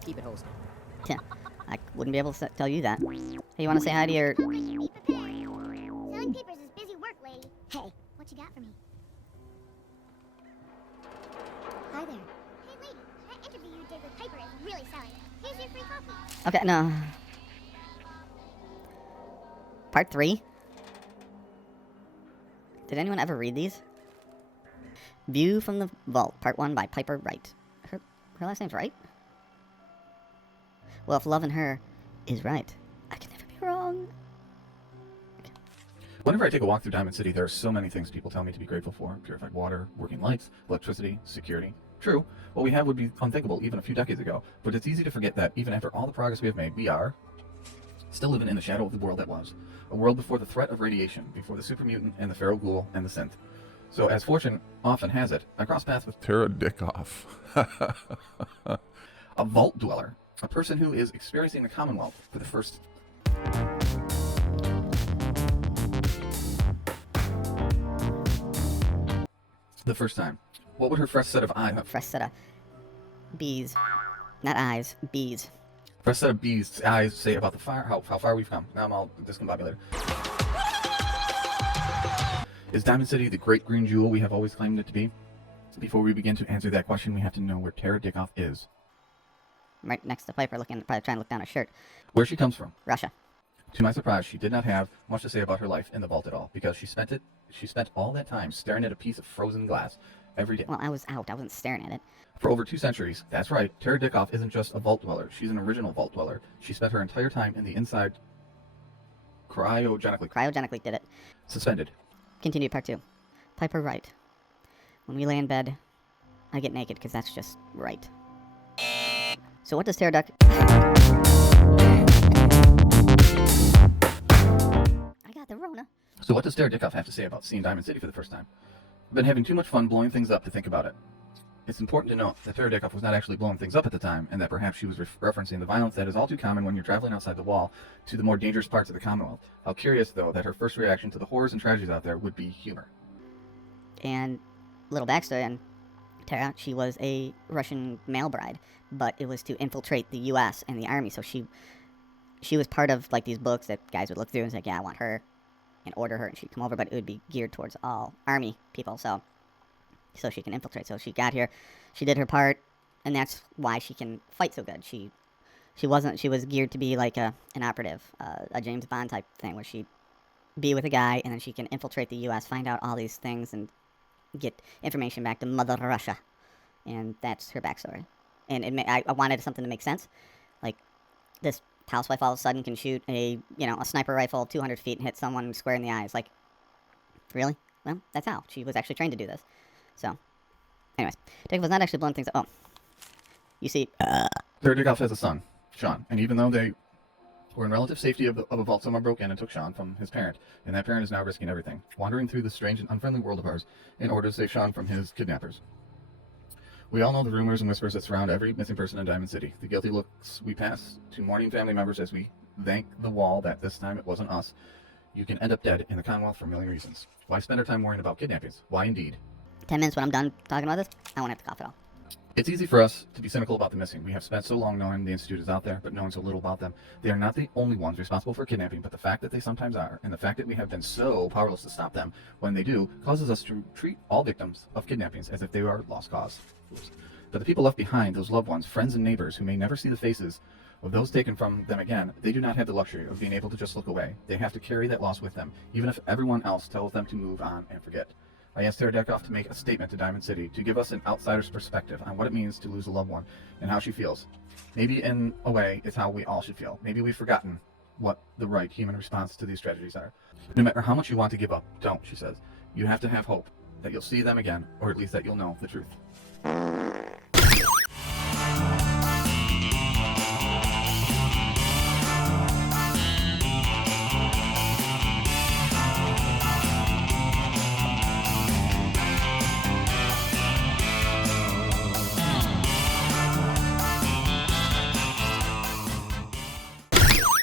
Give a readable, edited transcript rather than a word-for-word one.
Let's keep it wholesome. Yeah, I wouldn't be able to tell you that. Hey, you want to say hi to your... Be prepared. Selling papers is busy work, lady. Hey, what you got for me? Hi there. Hey, lady. That interview you did with Piper is really selling. Here's your free coffee. Okay, no. Part 3? Did anyone ever read these? View from the Vault, Part 1 by Piper Wright. Her last name's Wright? Well, if Love and Her is right, I can never be wrong. Okay. Whenever I take a walk through Diamond City, there are so many things people tell me to be grateful for. Purified water, working lights, electricity, security. True, what we have would be unthinkable even a few decades ago, but it's easy to forget that even after all the progress we have made, we are still living in the shadow of the world that was. A world before the threat of radiation, before the super mutant and the feral ghoul and the synth. So as fortune often has it, I cross paths with Tara Dikoff. a vault dweller, a person who is experiencing the Commonwealth for the first time. What would her fresh set of eyes... Fresh set of bees. Not eyes, bees. Fresh set of bees' eyes say about the fire, how far we've come. Now I'm all discombobulated. Is Diamond City the great green jewel we have always claimed it to be? Before we begin to answer that question, we have to know where Tara Dikoff is. Right next to Piper, probably trying to look down her shirt. Where she comes from. Russia. To my surprise, she did not have much to say about her life in the vault at all, because she spent all that time staring at a piece of frozen glass every day. Well, I was out. I wasn't staring at it. For over 2 centuries. That's right, Tara Dikoff isn't just a vault dweller. She's an original vault dweller. She spent her entire time in the inside Cryogenically did it. Suspended. Continue part 2. Piper Wright. When we lay in bed, I get naked because that's just right. So what does Tara Duck... I got the Rona. So what does Tara Dikoff have to say about seeing Diamond City for the first time? I've been having too much fun blowing things up to think about it. It's important to note that Tara Dikoff was not actually blowing things up at the time, and that perhaps she was referencing the violence that is all too common when you're traveling outside the wall to the more dangerous parts of the Commonwealth. How curious, though, that her first reaction to the horrors and tragedies out there would be humor. And little backstory on Tara, she was a Russian male bride, but it was to infiltrate the U.S. and the Army, so she was part of, like, these books that guys would look through and say, yeah, I want her, and order her, and she'd come over, but it would be geared towards all Army people, so she can infiltrate. So she got here, she did her part, and that's why she can fight so good. She was geared to be like an operative, a James Bond type thing, where she'd be with a guy, and then she can infiltrate the U.S., find out all these things, and get information back to Mother Russia. And that's her backstory. And I wanted something to make sense. Like, this housewife all of a sudden can shoot a sniper rifle 200 feet and hit someone square in the eyes. Like, really? Well, that's how. She was actually trained to do this. So, anyways, Dikoff was not actually blowing things up. Oh, you see, Tara Dikoff has a son, Sean, and even though they were in relative safety of a vault, someone broke in and took Sean from his parent, and that parent is now risking everything, wandering through the strange and unfriendly world of ours in order to save Sean from his kidnappers. We all know the rumors and whispers that surround every missing person in Diamond City, the guilty looks we pass to mourning family members as we thank the wall that this time it wasn't us. You can end up dead in the Commonwealth for a million reasons. Why spend our time worrying about kidnappings? Why indeed? 10 minutes when I'm done talking about this, I won't have to cough at all. It's easy for us to be cynical about the missing. We have spent so long knowing the Institute is out there, but knowing so little about them. They are not the only ones responsible for kidnapping, but the fact that they sometimes are, and the fact that we have been so powerless to stop them when they do, causes us to treat all victims of kidnappings as if they are lost cause. Oops. But the people left behind, those loved ones, friends and neighbors who may never see the faces of those taken from them again, they do not have the luxury of being able to just look away. They have to carry that loss with them, even if everyone else tells them to move on and forget. I asked Tara Dikoff to make a statement to Diamond City, to give us an outsider's perspective on what it means to lose a loved one and how she feels. Maybe in a way, it's how we all should feel. Maybe we've forgotten what the right human response to these tragedies are. No matter how much you want to give up, don't, she says. You have to have hope that you'll see them again, or at least that you'll know the truth.